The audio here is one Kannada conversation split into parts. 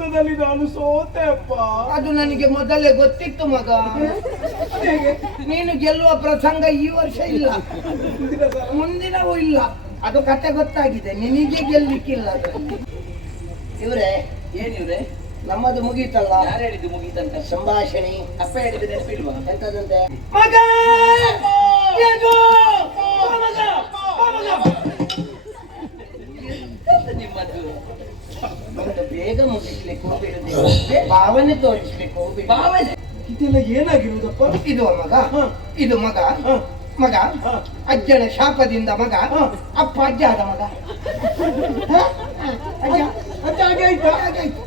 ಯುದ್ಧದಲ್ಲಿ ನಾನು ಸೋತೆ ಅಪ್ಪ. ಅದು ನನಗೆ ಮೊದಲೇ ಗೊತ್ತಿತ್ತು ಮಗ. ನೀನು ಗೆಲ್ಲುವ ಪ್ರಸಂಗ ಈ ವರ್ಷ ಇಲ್ಲ, ಮುಂದಿನವೂ ಇಲ್ಲ. ಅದು ಕತೆ ಗೊತ್ತಾಗಿದೆ, ನಿನಗೆ ಗೆಲ್ಲಿಕ್ಕಿಲ್ಲ. ಇವ್ರೆ ಏನಿವ್ರೆ? ನಮ್ಮದು ಮುಗೀತಲ್ಲ. ಯಾರು ಹೇಳಿದ್ದು ಮುಗೀತಂತ? ಸಂಭಾಷಣೆ. ಅಪ್ಪ ಹೇಳಿದ್ದು ನೆನಪಿಲ್ವಾ? ಎಂತದಂತೆ? ಮಗ ನಿಮ್ಮದು ಬೇಗ ಮುಗಿಸ್ಲಿಕ್ಕೆ ಹೋಗ್ಬಿಡುದು, ಭಾವನೆ ತೋರಿಸ್ಲಿಕ್ಕೆ ಹೋಗ್ಬಿಡು. ಭಾವನೆ ಇದೆಲ್ಲ ಏನಾಗಿರುವುದಪ್ಪ? ಇದು ಮಗ, ಇದು ಮಗ. ಮಗ ಅಜ್ಜನ ಶಾಪದಿಂದ ಮಗ, ಅಪ್ಪ ಅಜ್ಜ ಆದ ಮಗ. ಅಜ್ಜ ಅಜ್ಜ ಹಾಗೆ ಆಯ್ತಾ? ಹಾಗಾಯ್ತು.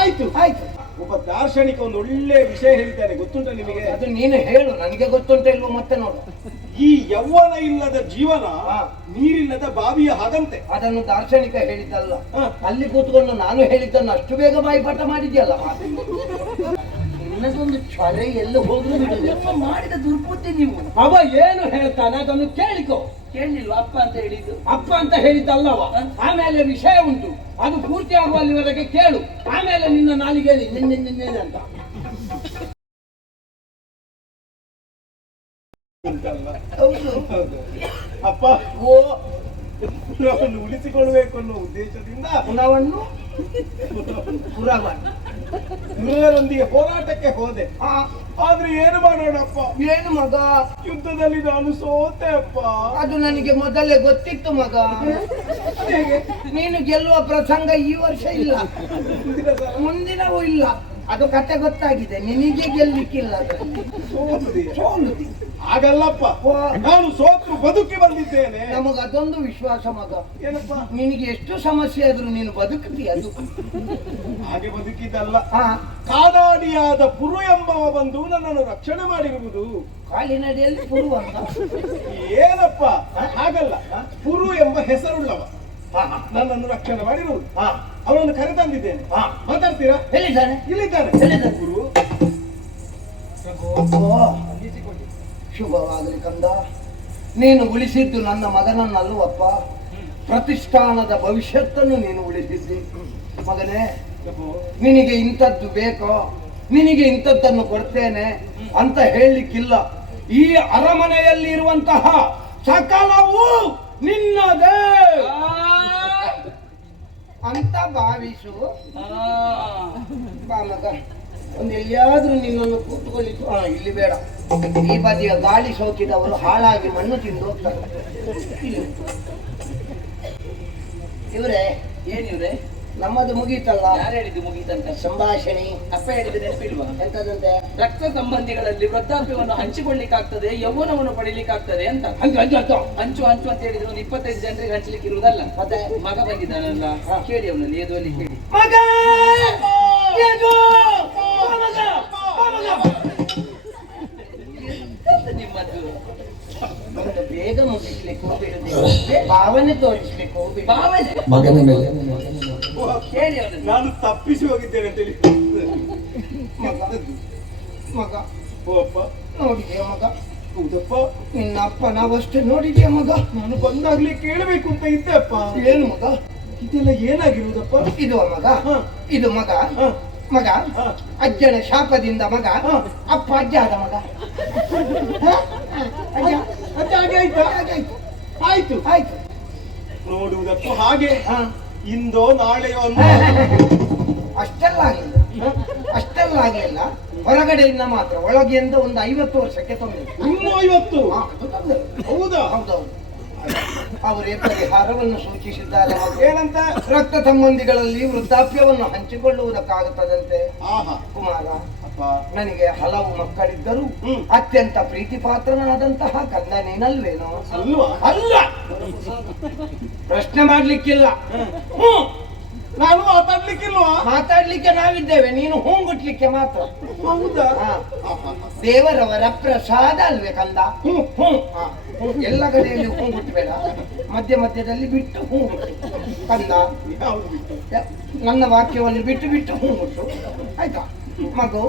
ಆಯ್ತು ಆಯ್ತು. ಒಬ್ಬ ದಾರ್ಶನಿಕ ಒಂದು ಒಳ್ಳೆ ವಿಷಯ ಹೇಳಿದ್ದಾನೆ, ಗೊತ್ತುಂಟ ನಿಮಗೆ? ಅದು ನೀನು ಹೇಳು, ನನಗೆ ಗೊತ್ತುಂಟ ಇಲ್ವೋ ಮತ್ತೆ ನೋಡು. ಈ ಯೌವನ ಇಲ್ಲದ ಜೀವನ ನೀರಿಲ್ಲದ ಬಾವಿಯ ಹಾಗಂತೆ. ಅದನ್ನು ದಾರ್ಶನಿಕ ಹೇಳಿದ್ದಲ್ಲ, ಅಲ್ಲಿ ಕೂತ್ಕೊಂಡು ನಾನು ಹೇಳಿದ್ದನ್ನು ಅಷ್ಟು ಬೇಗ ಬಾಯಿಪಾಠ ಮಾಡಿದ್ಯಲ್ಲ. ನಿನ್ನದೊಂದು ಛಲೆ ಎಲ್ಲ ಹೋದ್ರು ಬಿಡುದು. ಮಾಡಿದ ದುರ್ಬುದ್ಧಿ ನೀವು. ಅವ ಏನು ಹೇಳ್ತಾನೆ ಅದನ್ನು ಕೇಳಿಕೋ. ಕೇಳಲಿಲ್ವಾ ಅಪ್ಪ ಅಂತ ಹೇಳಿದ್ದು? ಅಪ್ಪ ಅಂತ ಹೇಳಿದ್ದಲ್ಲವ. ಆಮೇಲೆ ವಿಷಯ ಉಂಟು, ಅದು ಪೂರ್ತಿ ಆಗುವಲ್ಲಿವರೆಗೆ ಕೇಳು. ಆಮೇಲೆ ನಿನ್ನ ನಾಲಿಗೆ ನಿನ್ನೆ ಅಂತ ಹೌದು. ಅಪ್ಪ ಓ ಪುರವನ್ನು ಉಳಿಸಿಕೊಳ್ಬೇಕು ಅನ್ನೋ ಉದ್ದೇಶದಿಂದ ಇವರೊಂದಿಗೆ ಹೋರಾಟಕ್ಕೆ ಹೋದೆ. ಆದ್ರೆ ಏನು ಮಾಡೋಣಪ್ಪ? ಏನು ಮಗ? ಯುದ್ಧದಲ್ಲಿ ನಾನು ಸೋತೆ ಅಪ್ಪ. ಅದು ನನಗೆ ಮೊದಲೇ ಗೊತ್ತಿತ್ತು ಮಗ. ನೀನು ಗೆಲ್ಲುವ ಪ್ರಸಂಗ ಈ ವರ್ಷ ಇಲ್ಲ, ಮುಂದಿನವೂ ಇಲ್ಲ. ಅದು ಕತೆ ಗೊತ್ತಾಗಿದೆ, ನಿನಗೆ ಗೆಲ್ಲಿಕ್ಕಿಲ್ಲ. ಸೋಲುದಿ ಹಾಗಲ್ಲಪ್ಪ, ನಾನು ಸೋತು ಬದುಕಿ ಬಂದಿದ್ದೇನೆ. ನಮಗ ಅದೊಂದು ವಿಶ್ವಾಸ ಮಗ. ಏನಪ್ಪ? ನಿನಗೆ ಎಷ್ಟು ಸಮಸ್ಯೆ ಆದ್ರೂ ನೀನು ಬದುಕುತ್ತೀಯ. ಅದು ಹಾಗೆ ಬದುಕಿದ್ದಲ್ಲ, ಕಾದಾಡಿಯಾದ ಪುರು ಎಂಬವ ಬಂದು ನನ್ನನ್ನು ರಕ್ಷಣೆ ಮಾಡಿರುವುದು. ಕಾಲಿನಡಿಯಲ್ಲಿ ಪುರು ಅಂತ? ಏನಪ್ಪ ಹಾಗಲ್ಲ, ಪುರು ಎಂಬ ಹೆಸರುಳ್ಳವ ನನ್ನನ್ನು ರಕ್ಷಣೆ ಮಾಡಿರುವುದು. ಅವನನ್ನು ಕರೆ ತಂದಿದ್ದೇನೆ. ಮಾತಾಡ್ತೀರಾ? ಹೇಳಿದ್ದಾನೆ. ಇಲ್ಲಿದ್ದಾನೆ ಪುರು. ಶುಭವಾಗಲಿ ಕಂದ. ನೀನು ಉಳಿಸಿದ್ದು ನನ್ನ ಮಗನನ್ನಲ್ಲವಪ್ಪ, ಪ್ರತಿಷ್ಠಾನದ ಭವಿಷ್ಯತ್ತನ್ನು ನೀನು ಉಳಿಸಿದ್ದಿ ಮಗನೇ. ನಿನಗೆ ಇಂಥದ್ದು ಬೇಕೋ, ನಿನಗೆ ಇಂಥದ್ದನ್ನು ಕೊಡ್ತೇನೆ ಅಂತ ಹೇಳಲಿಕ್ಕಿಲ್ಲ. ಈ ಅರಮನೆಯಲ್ಲಿ ಇರುವಂತಹ ಸಕಲವು ನಿನ್ನದೇ ಅಂತ ಭಾವಿಸು. ಬಾ ಮಗ, ಒಂದು ಎಲ್ಲಿಯಾದ್ರೂ ನಿನ್ನನ್ನು ಕೂತ್ಕೊಳ್ಳಿತು. ಇಲ್ಲಿ ಬೇಡ, ಈ ಬದಿಯ ಗಾಳಿ ಸೋಕಿದವರು ಹಾಳಾಗಿ ಮಣ್ಣು ತಿಂದು ಹೋಗ್ತಾರೆ. ಇವ್ರೆ ಏನಿವ್ರೆ? ನಮ್ಮದು ಮುಗೀತಲ್ಲ. ಯಾರು ಹೇಳಿದ್ದು ಮುಗೀತಂತ? ಸಂಭಾಷಣೆ. ಅಪ್ಪ ಹೇಳಿದ್ದು ನೆನಪಿಲ್ವಾ? ಎಂತದಂತೆ? ರಕ್ತ ಸಂಬಂಧಿಗಳಲ್ಲಿ ವೃದ್ಧಾಪ್ಯವನ್ನು ಹಂಚಿಕೊಳ್ಳಿಕ್ಕಾಗ್ತದೆ, ಯೌವನವನ್ನು ಪಡಿಲಿಕ್ಕಾಗ್ತದೆ ಅಂತ. ಹಂಚು ಹಂಚು ಅಂತ ಹೇಳಿದ್ರೆ ಒಂದು 25 ಜನರಿಗೆ ಹಂಚಲಿಕ್ಕೆ ಇರುವುದಲ್ಲ. ಮತ್ತೆ ಮಗ ಬಂದಿದ್ದಾನಲ್ಲ, ಕೇಳಿ ಅವನಲ್ಲಿ ಏದು ಅಲ್ಲಿ ಕೇಳಿ. ಮಗ ನಿಮ್ಮದು ಬೇಗ ಮುಗಿಸ್ಲಿಕ್ಕೆ ಹೋಗ್ಬಿಡುದು, ಭಾವನೆ ತೋರಿಸ್ಲಿಕ್ಕೆ ಹೋಗ್ಬಿಡು. ಭಾವನೆ ಮಗನ ಮೇಲೆ ಕೇಳಿ ಅವನಲ್ಲಿ. ನಾನು ತಪ್ಪಿಸಿ ಹೋಗಿದ್ದೇನೆ ಅಂತೇಳಿ. ಮಗ ಓ ಅಪ್ಪ, ನೋಡಿದ್ಯಾ ಮಗ? ಹೌದಪ್ಪ, ನಿನ್ನ ಅಪ್ಪನವಷ್ಟೇ ನೋಡಿದ್ಯಾ ಮಗ? ನಾನು ಬಂದಾಗ್ಲೇ ಕೇಳಬೇಕು ಅಂತ ಇದ್ದೆ ಅಪ್ಪ. ಏನು ಮಗ? ಇದೆಲ್ಲ ಏನಾಗಿರುವುದಪ್ಪ? ಇದು ಮಗ, ಇದು ಮಗ. ಮಗ ಅಜ್ಜನ ಶಾಪದಿಂದ ಮಗ, ಅಪ್ಪ ಅಜ್ಜ ಆದ ಮಗ. ಅಜ್ಜ ಅಜ್ಜ ಹಾಗೆ ಆಯ್ತಾ? ಹಾಗಾಯ್ತು. ಆಯ್ತು ಆಯ್ತು. ನೋಡುವುದಕ್ಕೂ ಹಾಗೆ, ಇಂದೋ ನಾಳೆಯೋ ಅಷ್ಟೆಲ್ಲ ಆಗಲಿಲ್ಲ, ಅಷ್ಟೆಲ್ಲ ಆಗಲಿಲ್ಲ. ಹೊರಗಡೆಯಿಂದ ಮಾತ್ರ, ಒಳಗೆಯಿಂದ ಒಂದು 50 ವರ್ಷಕ್ಕೆ ತೊಂದರೆ. ಇನ್ನೂ 50? ಹೌದಾ? ಹೌದೌದು. ಅವರೇ ಪರಿಹಾರವನ್ನು ಸೂಚಿಸಿದ್ದಾರೆ. ಏನಂತ? ರಕ್ತ ಸಂಬಂಧಿಗಳಲ್ಲಿ ವೃದ್ಧಾಪ್ಯವನ್ನು ಹಂಚಿಕೊಳ್ಳುವುದಕ್ಕಾಗುತ್ತದಂತೆ. ಕುಮಾರ, ನನಗೆ ಹಲವು ಮಕ್ಕಳಿದ್ದರೂ ಅತ್ಯಂತ ಪ್ರೀತಿ ಪಾತ್ರನಾದಂತಹ ಕಂದ ನೀನಲ್ವೇನೋ? ಅಲ್ಲ, ಪ್ರಶ್ನೆ ಮಾಡ್ಲಿಕ್ಕಿಲ್ಲ. ನಾನು ಮಾತಾಡ್ಲಿಕ್ಕಿಲ್ವಾ? ಮಾತಾಡ್ಲಿಕ್ಕೆ ನಾವಿದ್ದೇವೆ, ನೀನು ಹೂಂಗುಟ್ಲಿಕ್ಕೆ ಮಾತ್ರ. ಹೌದಾ? ದೇವರವರ ಪ್ರಸಾದ ಅಲ್ವೇ ಕಂದ? ಎಲ್ಲ ಕಡೆಯಲ್ಲಿ ಹೂಂಗುಟ್ಬೇಡ, ಮಧ್ಯ ಮಧ್ಯದಲ್ಲಿ ಬಿಟ್ಟು ಹೂಂಗುಟ್ಟು ಕಂದ. ನನ್ನ ವಾಕ್ಯವನ್ನು ಬಿಟ್ಟು ಬಿಟ್ಟು ಹೂಂಗುಟ್ಟು, ಆಯ್ತಾ ಮಗು?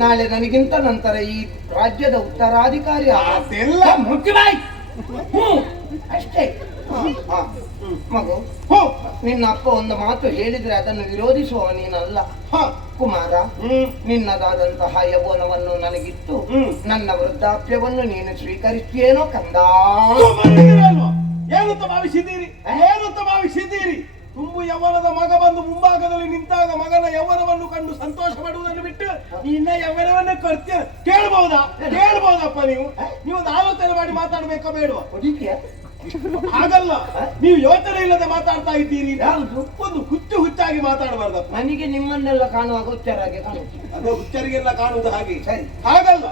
ನಾಳೆ ನನಗಿಂತ ನಂತರ ಈ ರಾಜ್ಯದ ಉತ್ತರಾಧಿಕಾರಿ ಅದೆಲ್ಲ ಮುಖ್ಯವಾಯ್ತು. ಅಷ್ಟೇ. ಮಗು ಹೋ ನಿನ್ನ ಅಪ್ಪ ಒಂದು ಮಾತು ಹೇಳಿದ್ರೆ ಅದನ್ನು ವಿರೋಧಿಸುವ ನೀನಲ್ಲ. ಹ ಕುಮಾರ, ನಿನ್ನದಾದಂತಹ ಯೌವನವನ್ನು ನನಗಿತ್ತು, ನನ್ನ ವೃದ್ಧಾಪ್ಯವನ್ನು ನೀನು ಸ್ವೀಕರಿಸ್ತೀಯೇನೋ ಕಂದ. ಏನಂತ ಭಾವಿಸಿದ್ದೀರಿ? ಏನಂತ ಭಾವಿಸಿದ್ದೀರಿ? ತುಂಬು ಯೌವನದ ಮಗ ಬಂದು ಮುಂಭಾಗದಲ್ಲಿ ನಿಂತಾಗ ಮಗನ ಯೌವನವನ್ನು ಕಂಡು ಸಂತೋಷ ಪಡುವುದನ್ನು ಬಿಟ್ಟು ನಿನ್ನ ಯೌವನವನ್ನ ಕೊಡ್ತೀಯ? ಕೇಳ್ಬಹುದಪ್ಪ ನೀವು ಒಂದು ಆಲೋಚನೆ ಮಾಡಿ ಮಾತಾಡ್ಬೇಕಾ ಬೇಡವಾ? ಹಾಗಲ್ಲ, ನೀವು ಯೋಚನೆ ಇಲ್ಲದೆ ಮಾತಾಡ್ತಾ ಇದ್ದೀರಿ. ಯಾವುದು? ಒಂದು ಹುಚ್ಚಾಗಿ ಮಾತಾಡಬಾರ್ದಪ್ಪ. ನನಗೆ ನಿಮ್ಮನ್ನೆಲ್ಲ ಕಾಣುವಾಗ ಹುಚ್ಚರಾಗಿ ಕಾಣುತ್ತೆ. ಅದು ಹುಚ್ಚರಿಗೆಲ್ಲ ಕಾಣುವುದು ಹಾಗೆ. ಸರಿ, ಹಾಗಲ್ಲ,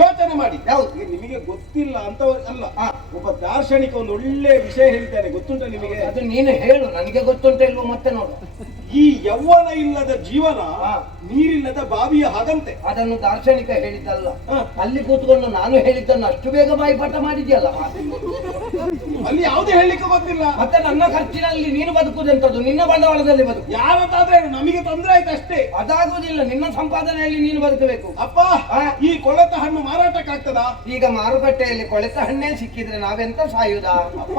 ಯೋಚನೆ ಮಾಡಿ. ಯಾವುದು? ನಿಮಗೆ ಗೊತ್ತಿಲ್ಲ ಅಂತ ಅಲ್ಲ, ಒಬ್ಬ ದಾರ್ಶನಿಕ ಒಂದು ಒಳ್ಳೆ ವಿಷಯ ಹೇಳಿದ್ದಾನೆ, ಗೊತ್ತುಂಟ ನಿಮಗೆ? ಅದು ನೀನು ಹೇಳು, ನನಗೆ ಗೊತ್ತುಂಟ ಇಲ್ವೋ ಮತ್ತೆ ನೋಡು. ಈ ಯೌವನ ಇಲ್ಲದ ಜೀವನ ನೀರಿಲ್ಲದ ಬಾವಿಯ ಹಾಗಂತೆ. ಅದನ್ನು ದಾರ್ಶನಿಕ ಹೇಳಿದ್ದಲ್ಲ, ಅಲ್ಲಿ ಕೂತ್ಕೊಂಡು ನಾನು ಹೇಳಿದ್ದನ್ನು ಅಷ್ಟು ಬೇಗ ಬಾಯಿಪಾಠ ಮಾಡಿದ್ಯಲ್ಲ. ಅಲ್ಲಿ ಯಾವುದೇ ಹೇಳಲಿಕ್ಕೆ ಗೊತ್ತಿಲ್ಲ. ಮತ್ತೆ ನನ್ನ ಖರ್ಚಿನಲ್ಲಿ ನೀನು ಬದುಕುದೆಂತದ್ದು, ನಿನ್ನ ಬಂಡವಾಳದಲ್ಲಿ ಬದುಕು. ಯಾರದಾದ್ರೆ ನಮಗೆ ತೊಂದರೆ ಆಯ್ತು ಅಷ್ಟೇ, ಅದಾಗುವುದಿಲ್ಲ. ನಿನ್ನ ಸಂಪಾದನೆಯಲ್ಲಿ ನೀನು ಬದುಕಬೇಕು. ಅಪ್ಪ, ಈ ಕೊಳೆತ ಹಣ್ಣು ಮಾರಾಟಕ್ಕಾಗ್ತದ? ಈಗ ಮಾರುಕಟ್ಟೆಯಲ್ಲಿ ಕೊಳೆತ ಹಣ್ಣೇ ಸಿಕ್ಕಿದ್ರೆ ನಾವೆಂತ ಸಾಯುದ? ಅಪ್ಪ,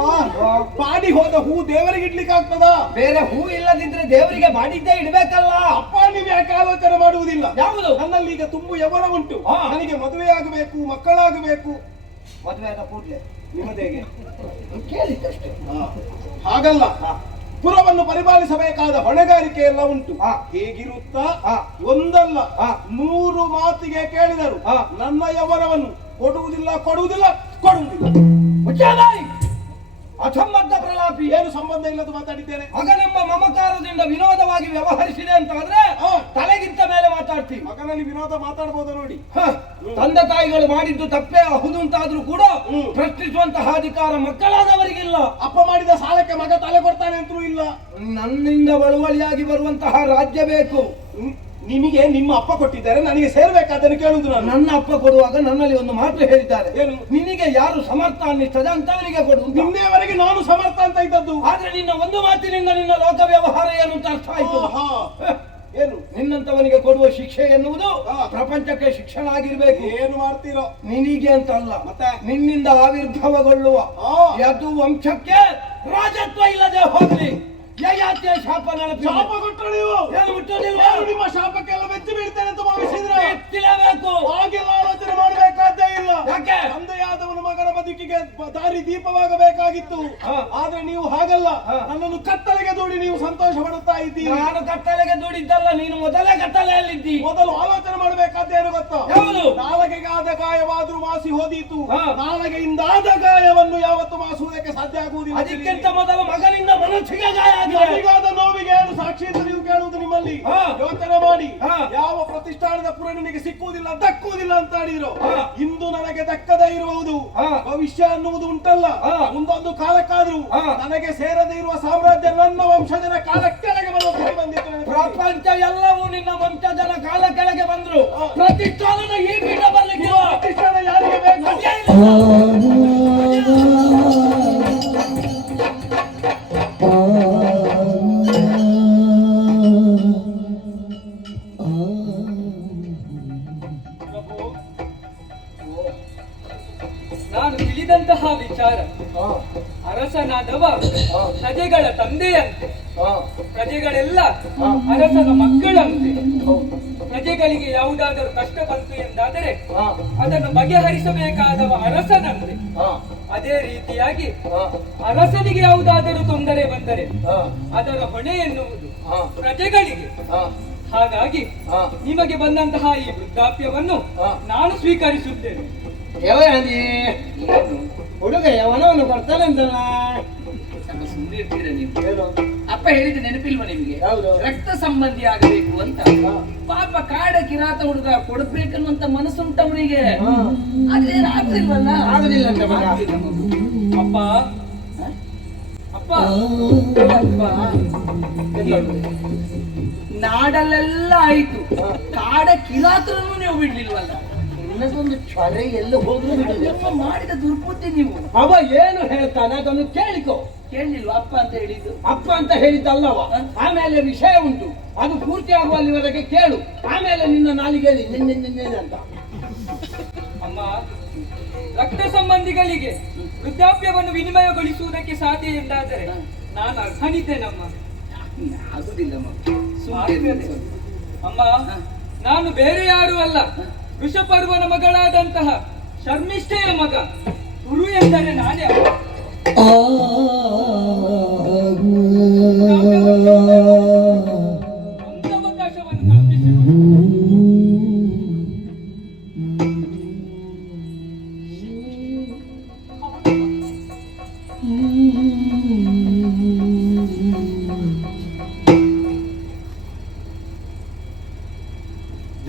ಬಾಡಿ ಹೋದ ಹೂ ದೇವರಿಗೆ ಇಡ್ಲಿಕ್ಕೆ ಆಗ್ತದ? ಬೇರೆ ಹೂ ಇಲ್ಲದಿದ್ರೆ ದೇವರಿಗೆ ಬಾಡಿದ್ದೇ ಇಡ್ಬೇಕಲ್ಲ. ಅಪ್ಪ, ನೀವು ಯಾಕೆ ಆಲೋಚನೆ ಮಾಡುವುದಿಲ್ಲ? ಯಾವುದು? ನನ್ನಲ್ಲಿ ಈಗ ತುಂಬು ಯೌವನ ಉಂಟು, ನನಗೆ ಮದುವೆ ಆಗಬೇಕು, ಮಕ್ಕಳಾಗಬೇಕು. ಮದುವೆ ಆದ ಕೂಡ್ಲೆ ನಿಮ್ಮದೇಗೆ ಕೇಳಿದ್ದಷ್ಟೇ. ಹಾಗಲ್ಲ, ಪುರವನ್ನು ಪರಿಪಾಲಿಸಬೇಕಾದ ಹೊಣೆಗಾರಿಕೆ ಎಲ್ಲ ಉಂಟು. ಹೇಗಿರುತ್ತಾ ಒಂದಲ್ಲ 100 ಮಾತಿಗೆ ಕೇಳಿದರು ನನ್ನ ಯೌವನವನ್ನು ಕೊಡುವುದಿಲ್ಲ. ಅಸಂಬದ್ಧ ಪ್ರಲಾಪಿ. ಏನು ಸಂಬಂಧ ಇಲ್ಲದ ಮಾತಾಡಿದ್ದೇನೆ? ಮಗನೆಂಬ ಮಮಕಾರದಿಂದ ವಿನೋದವಾಗಿ ವ್ಯವಹರಿಸಿದೆ ಅಂತ ಆದ್ರೆ ತಲೆಗಿಂತ ಮೇಲೆ ಮಾತಾಡ್ತೀವಿ. ಮಗನಲ್ಲಿ ವಿನೋದ ಮಾತಾಡಬಹುದು ನೋಡಿ. ತಂದೆ ತಾಯಿಗಳು ಮಾಡಿದ್ದು ತಪ್ಪೇ ಹೌದು ಅಂತಾದ್ರೂ ಕೂಡ ಪ್ರಶ್ನಿಸುವಂತಹ ಅಧಿಕಾರ ಮಕ್ಕಳಾದವರಿಗಿಲ್ಲ. ಅಪ್ಪ ಮಾಡಿದ ಸಾಲಕ್ಕೆ ಮಗ ತಲೆ ಕೊಡ್ತಾನೆ ಅಂತೂ ಇಲ್ಲ. ನನ್ನಿಂದ ಬಳುವಳಿಯಾಗಿ ಬರುವಂತಹ ರಾಜ್ಯ ಬೇಕು. ನಿಮಗೆ ನಿಮ್ಮ ಅಪ್ಪ ಕೊಟ್ಟಿದ್ದಾರೆ, ನನಗೆ ಸೇರ್ಬೇಕಾದನ್ನು ಕೇಳುವುದು ನಾನು. ನನ್ನ ಅಪ್ಪ ಕೊಡುವಾಗ ನನ್ನಲ್ಲಿ ಒಂದು ಮಾತು ಹೇಳಿದ್ದಾರೆ, ಏನು? ನಿನಗೆ ಯಾರು ಸಮರ್ಥ ಅನ್ನಿಸ್ತದೆ ಅಂತವರಿಗೆ ಕೊಡು. ನಿನ್ನೆವರೆಗೆ ನಾನು ಸಮರ್ಥ ಅಂತ ಇದ್ದದ್ದು, ಆದ್ರೆ ನಿನ್ನ ಒಂದು ಮಾತಿನಿಂದ ನಿನ್ನ ಲೋಕ ವ್ಯವಹಾರ ಏನು ಅಂತ ಅರ್ಥ ಆಯ್ತು. ಏನು? ನಿನ್ನಂತವನಿಗೆ ಕೊಡುವ ಶಿಕ್ಷೆ ಎನ್ನುವುದು ಪ್ರಪಂಚಕ್ಕೆ ಶಿಕ್ಷಣ ಆಗಿರ್ಬೇಕು. ಏನು ಮಾಡ್ತೀರೋ? ನಿನಗೆ ಅಂತ ಅಲ್ಲ, ಮತ್ತೆ ನಿನ್ನಿಂದ ಆವಿರ್ಭಾವಗೊಳ್ಳುವ ಯದು ವಂಶಕ್ಕೆ ರಾಜತ್ವ ಇಲ್ಲದೆ ಹೋಗ್ಲಿ. ಯಯಾತಿಯ ಶಾಪ ಶಾಪ ಕೊಟ್ಟರು ನೀವು? ಏನು ಮುಟ್ಟೋದಿಲ್ಲ. ನಿಮ್ಮ ಶಾಪಕ್ಕೆಲ್ಲ ಮೆಚ್ಚಿ ಬೀಳ್ತೇನೆ ಅಂತ ಭಾವಿಸಿದ್ರೆ ಎತ್ತಿಲೇಬೇಕು. ಹಾಗೆಲ್ಲ ಆಲೋಚನೆ ಮಾಡಬೇಕಾದ್ದೇ ಇಲ್ಲ. ಯಾಕೆ? ತಂದೆಯಾದವನ ಮಗನ ಬದುಕಿಗೆ ದಾರಿ ದೀಪವಾಗಬೇಕಾಗಿತ್ತು. ಆದ್ರೆ ನೀವು ಹಾಗಲ್ಲ, ನನ್ನನ್ನು ಕತ್ತಲೆಗೆ ದೂಡಿ ನೀವು ಸಂತೋಷ ಪಡುತ್ತಾ ಇದ್ದೀರಿ. ನಾನು ಕತ್ತಲೆಗೆ ದೂಡಿದ್ದಲ್ಲ, ನೀನು ಮೊದಲೇ ಕತ್ತಲೆಯಲ್ಲಿದ್ದಿ. ಮೊದಲು ಆಲೋಚನೆ ಮಾಡಬೇಕಾದ್ದೇನು ಗೊತ್ತಾ? ಯಾವುದು? ನಾಲಗೆಗೆ ಆದ ಗಾಯವಾದ್ರೂ ಮಾಸಿ ಹೋದೀತು, ನಾಲಗೆಯಿಂದ ಆದ ಗಾಯವನ್ನು ಯಾವತ್ತು ಮಾಸುವುದಕ್ಕೆ ಸಾಧ್ಯ ಆಗುವುದಿಲ್ಲ. ಅದಕ್ಕಿಂತ ಮೊದಲು ಮಗನಿಂದ ಮನಸ್ಸಿಗೆ ಗಾಯ ನನಗಾದ ನೋವಿಗೆ ಏನು ಸಾಕ್ಷಿ ಅಂತ ನೀವು ಕೇಳುವುದು ನಿಮ್ಮಲ್ಲಿ. ಯೋಚನೆ ಮಾಡಿ, ಯಾವ ಪ್ರತಿಷ್ಠಾನದ ಪುರ ನಿನಗೆ ಸಿಕ್ಕುವುದಿಲ್ಲ, ದಕ್ಕುವುದಿಲ್ಲ ಅಂತ ಆಡಿದ್ರು. ಇಂದು ನನಗೆ ದಕ್ಕದೇ ಇರುವುದು ಭವಿಷ್ಯ ಅನ್ನುವುದು ಉಂಟಲ್ಲ, ಮುಂದೊಂದು ಕಾಲಕ್ಕಾದ್ರೂ ನನಗೆ ಸೇರದೇ ಇರುವ ಸಾಮ್ರಾಜ್ಯ ನನ್ನ ವಂಶಜನ ಕಾಲ ಕೆಳಗೆ ಬರುವ ಬಂದಿತ್ತು. ಪ್ರಪಂಚ ಎಲ್ಲವೂ ನಿನ್ನ ವಂಶಜನ ಕಾಲ ಕೆಳಗೆ ಬಂದ್ರು, ಪ್ರತಿಷ್ಠಾನದ ಈ ಪೀಠ ಬರ್ಲಿಕ್ಕೆ ಪ್ರತಿಷ್ಠಾನ ಯಾರಿಗೆ ಬೇಕು? ನಾನು ತಿಳಿದಂತಹ ವಿಚಾರ, ಅರಸನಾದವ ಪ್ರಜೆಗಳ ತಂದೆಯಂತೆ, ಪ್ರಜೆಗಳೆಲ್ಲ ಅರಸನ ಮಕ್ಕಳಂತೆ. ಪ್ರಜೆಗಳಿಗೆ ಯಾವುದಾದರೂ ಕಷ್ಟ ಬಂತು ಎಂದಾದರೆ ಅದನ್ನು ಬಗೆಹರಿಸಬೇಕಾದವ ಅರಸನಂತೆ. ಅದೇ ರೀತಿಯಾಗಿ ಅರಸನಿಗೆ ಯಾವುದಾದರೂ ತೊಂದರೆ ಬಂದರೆ ಅದರ ಹೊಣೆ ಎನ್ನುವುದು ಪ್ರಜೆಗಳಿಗೆ. ಹಾಗಾಗಿ ನಿಮಗೆ ಬಂದಂತಹ ಈ ವೃದ್ಧಾಪ್ಯವನ್ನು ನಾನು ಸ್ವೀಕರಿಸುತ್ತೇನೆ. ಹುಡುಗ ಯವನವನ್ನು ಕೊಡ್ತಾನೆ ಅಂತಲ್ಲ. ಸುಮ್ಮನಿರ್ತೀರ ನೀವು? ಅಪ್ಪ ಹೇಳಿದ ನೆನಪಿಲ್ವ ನಿಮ್ಗೆ? ಹೌದು. ರಕ್ತ ಸಂಬಂಧಿ ಆಗಬೇಕು ಅಂತ. ಪಾಪ ಕಾಡ ಕಿರಾತ ಹುಡುಗ ಕೊಡಬೇಕನ್ನುವಂತ ಮನಸ್ಸುಂಟವನಿಗೆ, ಆದ್ರೆ ಆಗ್ಲಿಲ್ವಲ್ಲ. ಆಗುದಿಲ್ಲ ಅಂತ ಮಗ. ಅಪ್ಪ ಅಪ್ಪ ಅಪ್ಪ ನಾಡಲ್ಲೆಲ್ಲ ಆಯ್ತು, ಕಾಡ ಕಿರಾತರನ್ನು ನೀವು ಬಿಡ್ಲಿಲ್ವಲ್ಲ. ನಿನ್ನದೊಂದು ಛೊರೆ ಎಲ್ಲ ಹೋದ್ರು ನಿಮ್ಮ ಮಾಡಿದ ದುರ್ಬುದ್ಧಿ ನೀವು. ಅವ ಏನು ಹೇಳ್ತಾನೆ ಅದನ್ನು ಕೇಳಿಕೋ. ಕೇಳಲಿಲ್ವ ಅಪ್ಪ ಅಂತ ಹೇಳಿದ್ದು? ಅಪ್ಪ ಅಂತ ಹೇಳಿದ್ದಲ್ಲವ. ಆಮೇಲೆ ವಿಷಯ ಉಂಟು, ಅದು ಪೂರ್ತಿ ಆಗುವಲ್ಲಿವರೆಗೆ ಕೇಳು, ಆಮೇಲೆ ನಿನ್ನ ನಾಲಿಗೆ ಅಂತ. ಅಮ್ಮ, ರಕ್ತ ಸಂಬಂಧಿಗಳಿಗೆ ವೃದ್ಧಾಪ್ಯವನ್ನು ವಿನಿಮಯಗೊಳಿಸುವುದಕ್ಕೆ ಸಾಧ್ಯ ಎಂದಾದರೆ ನಾನು ಅರ್ಹನಿದ್ದೇನಮ್ಮ. ಆಗುದಿಲ್ಲ ಆಗುತ್ತದೆ. ಅಮ್ಮ, ನಾನು ಬೇರೆ ಯಾರು ಅಲ್ಲ, ಋಷಪರ್ವನ ಮಗಳಾದಂತಹ ಶರ್ಮಿಷ್ಠೆಯ ಮಗ. ಗುರು ಎಂದರೆ ನಾನೇ ಅಮ್ಮ. ಒಂದು ಅವಕಾಶವನ್ನು ಕಲ್ಪಿಸಿಕೊಡು.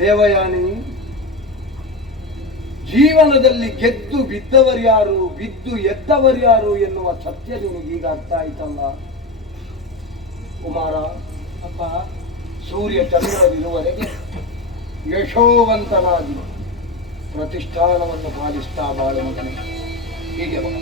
ದೇವಯಾನಿ, ಜೀವನದಲ್ಲಿ ಗೆದ್ದು ಬಿದ್ದವರ್ಯಾರು, ಬಿದ್ದು ಎದ್ದವರ್ಯಾರು ಎನ್ನುವ ಸತ್ಯ ನಿನಗೀಗ ಅರ್ಥ ಆಯ್ತಲ್ಲ ಕುಮಾರ. ಅಪ್ಪ, ಸೂರ್ಯ ಚಂದ್ರರಿರುವವರೆಗೆ ಯಶೋವಂತನಾಗಿ ಪ್ರತಿಷ್ಠಾನವನ್ನು ಪಾಲಿಸ್ತಾ ಬಾಳು ಮಗನೇ. ಹೀಗೆ ಬಾ.